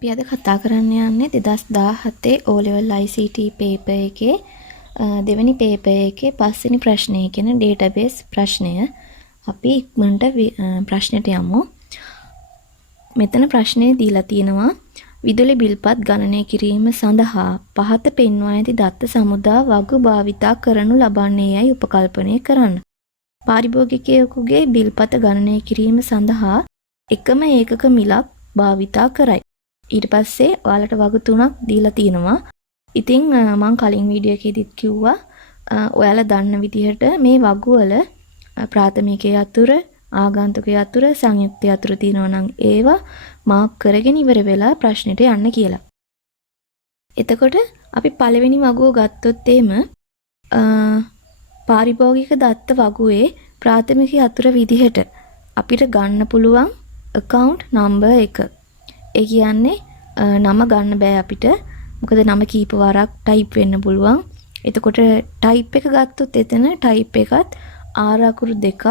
අපි අද කතා කරන්න යන්නේ 2017 O level ICT paper එකේ දෙවෙනි paper එකේ පස්වෙනි ප්‍රශ්නය කියන database ප්‍රශ්නය. අපි ඉක්මනට ප්‍රශ්නෙට යමු. මෙතන ප්‍රශ්නේ දීලා තියෙනවා විදුලි බිල්පත් ගණනය කිරීම සඳහා පහත පෙන්වා ඇති දත්ත සමුදා වගු භාවිතා කරනු ලබන්නේ යයි උපකල්පනය කරන්න. පාරිභෝගිකයෙකුගේ බිල්පත ගණනය කිරීම සඳහා එකම ඒකක මිලක් භාවිතා කරයි. ඊට පස්සේ ඔයාලට වග තුනක් දීලා තියෙනවා. ඉතින් මම කලින් වීඩියෝ එකේදීත් කිව්වා ඔයාලා දන්න විදිහට මේ වගු වල ප්‍රාථමිකයේ අතුර, ආගන්තුකයේ අතුර, සංයුක්තයේ අතුර තියෙනවා නම් ඒවා මාක් කරගෙන ඉවර වෙලා ප්‍රශ්නෙට යන්න කියලා. එතකොට අපි පළවෙනි වගුව ගත්තොත් එහෙම පාරිභෝගික දත්ත වගුවේ ප්‍රාථමිකයේ අතුර විදිහට අපිට ගන්න පුළුවන් account number 1. ඒ කියන්නේ නම ගන්න බෑ අපිට. මොකද නම කීප වරක් type වෙන්න පුළුවන්. එතකොට type එක ගත්තොත් එතන type එකත් R අකුරු දෙකක්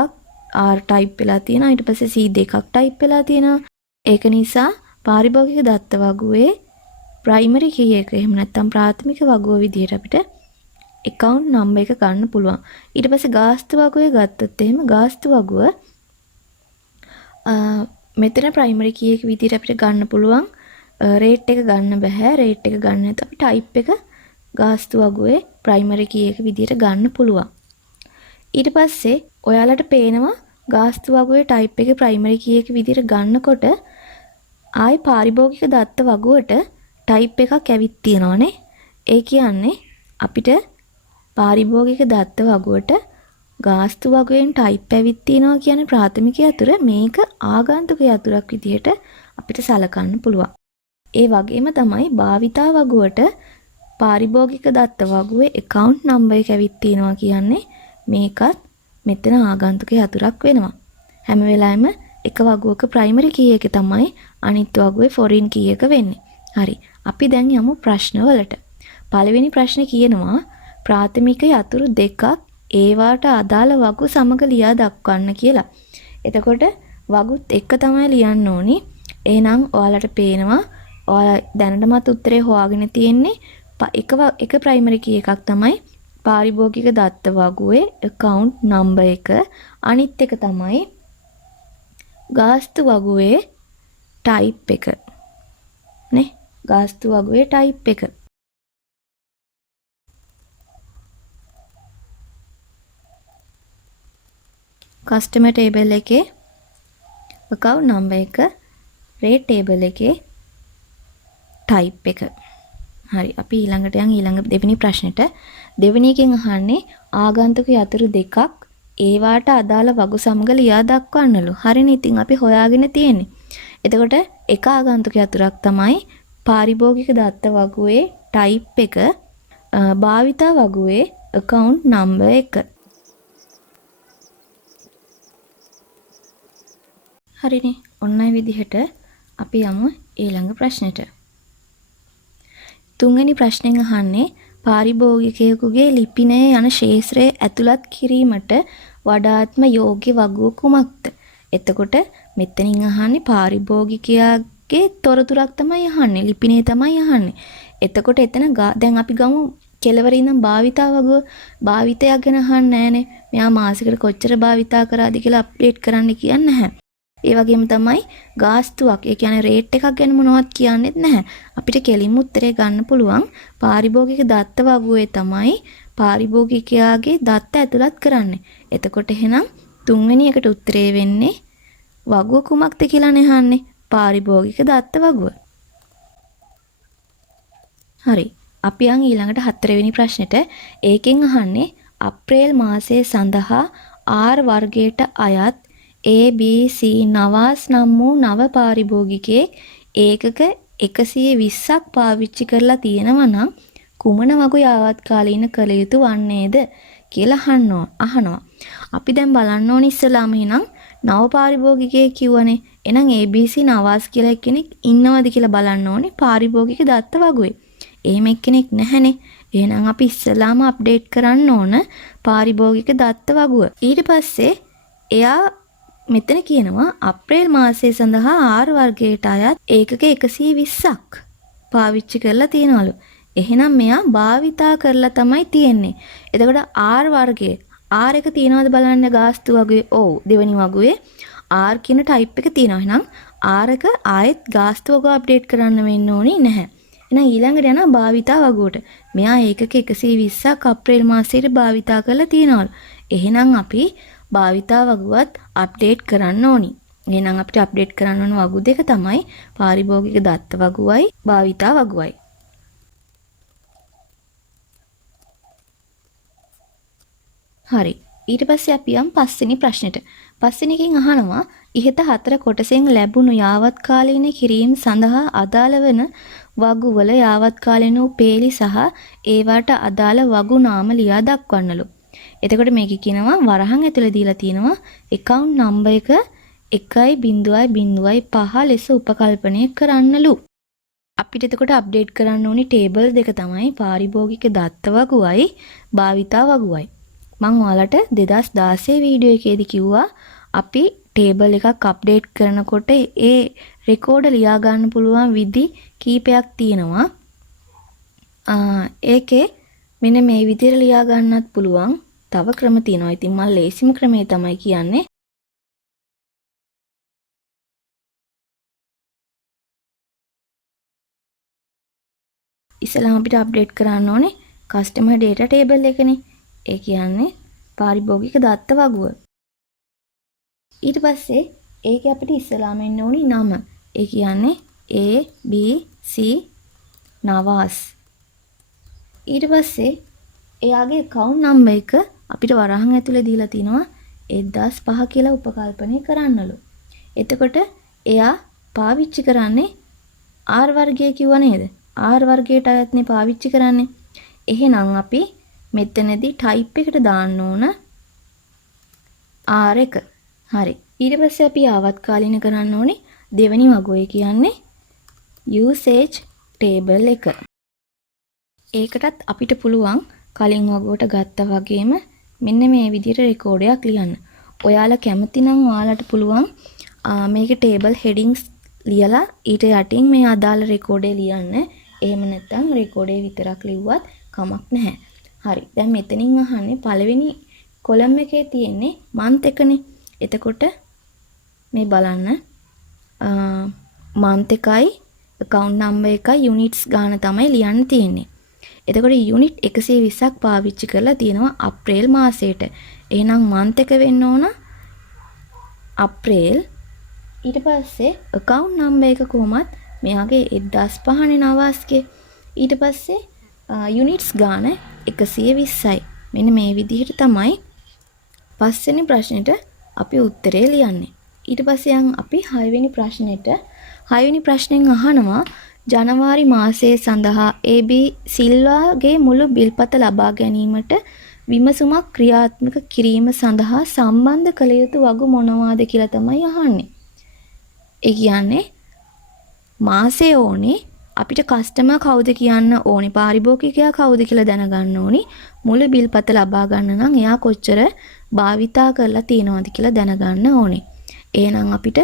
R type වෙලා තියෙනවා. ඊට පස්සේ C දෙකක් type වෙලා තියෙනවා. ඒක නිසා පාරිභෝගික දත්ත වගුවේ primary key එක එහෙම නැත්නම් ප්‍රාථමික වගුව විදිහට අපිට account number එක ගන්න පුළුවන්. ඊට පස්සේ ගාස්තු වගුවේ ගත්තොත් එහෙම ගාස්තු වගුව මෙතන primary key එක විදිහට අපිට ගන්න පුළුවන්. rate එක ගන්න බෑ. rate එක ගන්න නැත්නම් අපි type එක ගාස්තු වගුවේ primary key එක විදිහට ගන්න පුළුවන්. ඊට පස්සේ ඔයාලට පේනවා ගාස්තු වගුවේ type එක primary key එක විදිහට ගන්නකොට ආයි පාරිභෝගික දත්ත වගුවට type එකක් ඇවිත් තියෙනවානේ. ඒ කියන්නේ අපිට පාරිභෝගික දත්ත වගුවට ගාස්තු වගුවෙන් type ඇවිත් තියෙනවා කියන්නේ ප්‍රාථමිකයේ අතුර මේක ආගන්තුකයේ අතුරක් විදිහට අපිට සලකන්න පුළුවන්. ඒ වගේම තමයි භාවිතා වගුවට පාරිභෝගික දත්ත වගුවේ account number එක ඇවිත් තියෙනවා කියන්නේ මේකත් මෙතන ආගන්තුකයේ අතුරක් වෙනවා. හැම වෙලාවෙම එක වගුවක primary key එක තමයි අනිත් වගුවේ foreign key එක වෙන්නේ. හරි. අපි දැන් යමු ප්‍රශ්න වලට. පළවෙනි ප්‍රශ්නේ කියනවා ප්‍රාථමිකයේ අතුරු දෙකක් ඒවාට අදාළ වගු සමග ලියා දක්වන්න කියලා. එතකොට වගුත් එක තමයි ලියන්න ඕනි. එහෙනම් ඔයාලට පේනවා ඔයාලා දැනටමත් උත්තරේ හොයාගෙන තියෙන්නේ එක primary key එකක් තමයි පාරිභෝගික දත්ත වගුවේ account number එක. අනිත් එක තමයි ගාස්තු වගුවේ type එක. නේ? ගාස්තු වගුවේ type එක. customer table එකේ account number එක, rate table එකේ type එක. හරි. අපි ඊළඟට ඊළඟ දෙවෙනි ප්‍රශ්නෙට. දෙවෙනි එකෙන් අහන්නේ ආගන්තුක යතුරු දෙකක් ඒවාට අදාළ වගු සමග ලියා දක්වන්නලු. හරිනේ. ඉතින් අපි හොයාගෙන තියෙන්නේ. එතකොට එක ආගන්තුක යතුරක් තමයි පාරිභෝගික දත්ත වගුවේ type එක, භාවිතා වගුවේ account number එක. හරිනේ. ඔන්නයි විදිහට අපි යමු ඊළඟ ප්‍රශ්නෙට. තුන්වෙනි ප්‍රශ්නෙන් අහන්නේ පාරිභෝගිකයෙකුගේ ලිපිනය යන ශේත්‍රය ඇතුළත් කිරීමට වඩාත්ම යෝග්‍ය වගුව කුමක්ද? එතකොට මෙතනින් අහන්නේ පාරිභෝගිකයාගේ තොරතුරක් තමයි අහන්නේ. ලිපිනය තමයි අහන්නේ. එතකොට එතන දැන් අපි ගමු කෙලවර ඉඳන් භාවිතා වගුව භාවිතයක් ගැන අහන්නේ නැහනේ. මෙයා මාසෙකට කොච්චර භාවිතා කරාද කියලා අප්ඩේට් කරන්න කියන්නේ නැහැ. ඒ වගේම තමයි ගාස්තුවක්. ඒ කියන්නේ රේට් එකක් ගැන මොනවත් කියන්නේත් නැහැ. අපිට කෙලින්ම උත්තරේ ගන්න පුළුවන් පාරිභෝගික දත්ත වගුවේ තමයි පාරිභෝගිකයාගේ දත්ත ඇතුළත් කරන්නේ. එතකොට එහෙනම් තුන්වෙනි එකට උත්තරේ වෙන්නේ වගුව කුමක්ද කියලා නහන්නේ. පාරිභෝගික දත්ත වගුව. හරි. අපි යන් ඊළඟට හතරවෙනි ප්‍රශ්නෙට. ඒකෙන් අහන්නේ අප්‍රේල් මාසයේ සඳහා R වර්ගයට අයත් ABC නවාස් නම් වූ නව පාරිභෝගිකයෙක් ඒකක 120ක් පාවිච්චි කරලා තියෙනවා නම් කුමන වගු යාවත්කාලීන කළ යුතු වන්නේද කියලා අහනවා. අපි දැන් බලන්න ඕනේ ඉස්සලාම එහෙනම් නව පාරිභෝගිකයෙක් කිව්වනේ. එහෙනම් ABC නවාස් කියලා කෙනෙක් ඉන්නවද කියලා බලන්න ඕනේ පාරිභෝගික දත්ත වගුවේ. එහෙම එක්කෙනෙක් නැහැනේ. එහෙනම් අපි ඉස්සලාම අප්ඩේට් කරන්න ඕන පාරිභෝගික දත්ත වගුව. ඊට පස්සේ එයා මෙතන කියනවා අප්‍රේල් මාසයේ සඳහා R වර්ගයට අයත් ඒකක 120ක් පාවිච්චි කරලා තියනවලු. එහෙනම් මෙයා භාවිතා කරලා තමයි තියෙන්නේ. එතකොට R වර්ගයේ R එක තියනවද බලන්න ගාස්තු වගේ. ඔව් දෙවෙනි වගුවේ R කියන ටයිප් එක තියෙනවා. එහෙනම් R එක ආයෙත් ගාස්තු වගුව අප්ඩේට් කරන්න වෙන්න ඕනේ නැහැ. එහෙනම් ඊළඟට යනවා භාවිතා වගුවට. මෙයා ඒකක 120ක් අප්‍රේල් මාසයේ භාවිතා කරලා තියනවලු. එහෙනම් අපි භාවිතා වගුවත් අප්ඩේට් කරන්න ඕනි. එහෙනම් අපිට අප්ඩේට් කරන්න ඕන වගු දෙක තමයි පාරිභෝගික දත්ත වගුවයි භාවිතා වගුවයි. හරි. ඊට පස්සේ අපි යම් පස්වෙනි ප්‍රශ්නෙට. පස්වෙනි එකෙන් අහනවා ඉහත හතර කොටසෙන් ලැබුණු යාවත්කාලීන කිරීම සඳහා අදාළ වන වගුවල යාවත්කාලීන වූ පේලි සහ ඒවට අදාළ වගු නාම ලියා දක්වන්නලු. එතකොට මේක කියනවා වරහන් ඇතුළේ දීලා තියෙනවා account number එක 1.0.5 ලෙස උපකල්පනය කරන්නලු. අපිට එතකොට අප්ඩේට් කරන්න ඕනි ටේබල් දෙක තමයි පාරිභෝගික දත්ත වගුවයි භාවිතා වගුවයි. මම ඔයාලට 2016 වීඩියෝ එකේදී කිව්වා අපි ටේබල් එකක් අප්ඩේට් කරනකොට ඒ රෙකෝඩ් ලියා ගන්න පුළුවන් විදි කීපයක් තියෙනවා. ඒකේ මෙන්න මේ විදිහට ලියා ගන්නත් පුළුවන්. තව ක්‍රම තියෙනවා. ඉතින් මම ලේසිම ක්‍රමය තමයි කියන්නේ. ඉස්සෙල්ලාම අපිට අප්ඩේට් කරන්න ඕනේ කස්ටමර් ඩේටා ටේබල් එකනේ. ඒ කියන්නේ පාරිභෝගික දත්ත වගුව. ඊට පස්සේ ඒකේ අපිට ඉස්සෙල්ලාම එන්න ඕනි නම. ඒ කියන්නේ A B C නවාස්. ඊට පස්සේ එයාගේ account number එක අපිට වරහන් ඇතුලේ දීලා තිනවා 1005 කියලා උපකල්පනය කරන්නලු. එතකොට එයා පාවිච්චි කරන්නේ R වර්ගය කිව්වා නේද? R වර්ගයට අයත්නේ පාවිච්චි කරන්නේ. එහෙනම් අපි මෙතනදී type එකට දාන්න ඕන R එක. හරි. ඊට පස්සේ අපි ආවත්කාලින කරන්න ඕනේ දෙවෙනි වගුවේ කියන්නේ usage table එක. ඒකටත් අපිට පුළුවන් කලින් වගුවට ගත්තා වගේම මෙන්න මේ විදිහට රෙකෝඩයක් ලියන්න. ඔයාලා කැමති නම් ඔයාලට පුළුවන් මේකේ table headings ලියලා ඊට යටින් මේ අදාළ රෙකෝඩේ ලියන්න. එහෙම නැත්නම් රෙකෝඩේ විතරක් ලිව්වත් කමක් නැහැ. හරි. දැන් මෙතනින් අහන්නේ පළවෙනි කොලම් එකේ තියෙන්නේ month එකනේ. එතකොට මේ බලන්න month එකයි account number එකයි units ගාන තමයි ලියන්න තියෙන්නේ. එතකොට unit 120ක් පාවිච්චි කරලා තියෙනවා අප්‍රේල් මාසයට. එහෙනම් month එක වෙන්න ඕන අප්‍රේල්. ඊට පස්සේ account number එක කොහොමත් මෙයාගේ 1005 නේ නවාස්ගේ. ඊට පස්සේ units ගාන 120යි. මෙන්න මේ විදිහට තමයි පස්වෙනි ප්‍රශ්නෙට අපි උත්තරේ ලියන්නේ. ඊට පස්සේ අපි 6 වෙනි ප්‍රශ්නෙට 6 වෙනි ප්‍රශ්නෙන් අහනවා ජනවාරි මාසයේ සඳහා AB සිල්වාගේ මුළු බිල්පත ලබා ගැනීමට විමසුමක් ක්‍රියාත්මක කිරීම සඳහා සම්බන්ධ කළ යුතු වගු මොනවාද කියලා තමයි අහන්නේ. ඒ කියන්නේ මාසේ ඕනේ අපිට කස්ටමර් කවුද කියන්න ඕනේ, පාරිභෝගිකයා කවුද කියලා දැනගන්න ඕනේ. මුළු බිල්පත ලබා ගන්න නම් එයා කොච්චර භාවිතා කරලා තියෙනවද කියලා දැනගන්න ඕනේ. එහෙනම් අපිට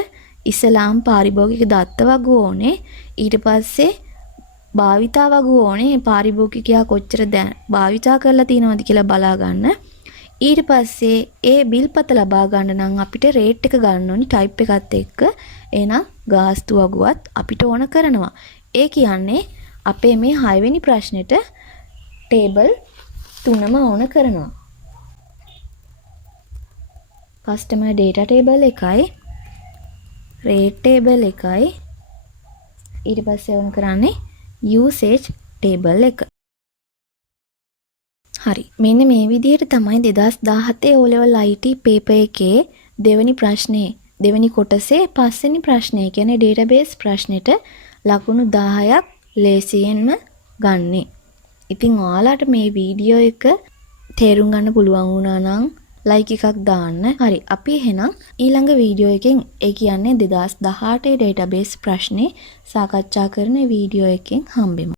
ඉස්ලාම් පාරිභෝගික දත්ත වගුව ඕනේ. ඊට පස්සේ භාවිතා වගුව ඕනේ. පාරිභෝගිකයා කොච්චර භාවිතා කරලා තියෙනවද කියලා බලා ගන්න. ඊට පස්සේ ඒ බිල්පත ලබා ගන්න නම් අපිට රේට් එක ගන්න ඕනි ටයිප් එකත් එක්ක. එහෙනම් ගාස්තු වගුවත් අපිට ඕන කරනවා. ඒ කියන්නේ අපේ මේ 6 වෙනි ප්‍රශ්නෙට ටේබල් තුනම ඕන කරනවා. කස්ටමර් ඩේටා ටේබල් එකයි, රේට් ටේබල් එකයි, ඊට පස්සේ ඕන කරන්නේ usage ටේබල් එක. හරි. මෙන්න මේ විදිහට තමයි 2017 O level IT paper එකේ දෙවෙනි ප්‍රශ්නේ දෙවෙනි කොටසේ පස්වෙනි ප්‍රශ්නේ කියන්නේ database ප්‍රශ්නෙට ලකුණු 10ක් ලේසියෙන්ම ගන්නෙ. ඉතින් ඔයාලට මේ වීඩියෝ එක තේරුම් ගන්න පුළුවන් වුණා නම් ලයික් එකක් දාන්න. හරි. අපි එහෙනම් ඊළඟ වීඩියෝ එකෙන් ඒ කියන්නේ 2018 database ප්‍රශ්නේ සාකච්ඡා කරන වීඩියෝ එකෙන් හම්බෙමු.